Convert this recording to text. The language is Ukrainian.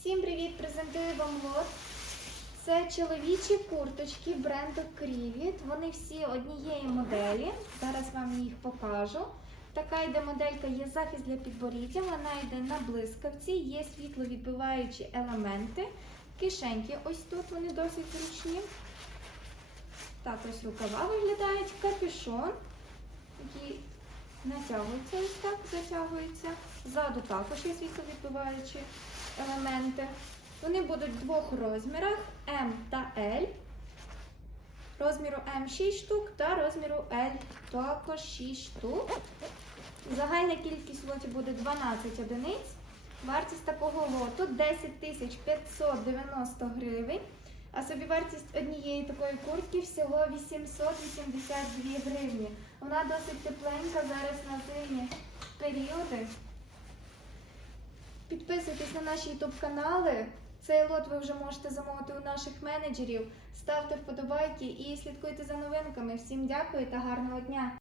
Всім привіт! Презентую вам лот. Це чоловічі курточки бренду Крівіт. Вони всі однієї моделі. Зараз вам їх покажу. Така йде моделька, є захист для підборіддя, вона йде на блискавці, є світловідбиваючі елементи. Кишеньки ось тут вони досить зручні. Так, ось рукава виглядають, капюшон, який натягується ось так, затягується. Ззаду також є світловідбиваючі елементи. Вони будуть в двох розмірах М та L. Розміру М 6 штук та розміру L також 6 штук. Загальна кількість лотів буде 12 одиниць. Вартість такого лоту 10 590 гривень. А собівартість однієї такої куртки всього 882 гривні. Вона досить тепленька зараз на зимні періоди. Підписуйтесь на наші YouTube канали. Цей лот ви вже можете замовити у наших менеджерів. Ставте вподобайки і слідкуйте за новинками. Всім дякую та гарного дня!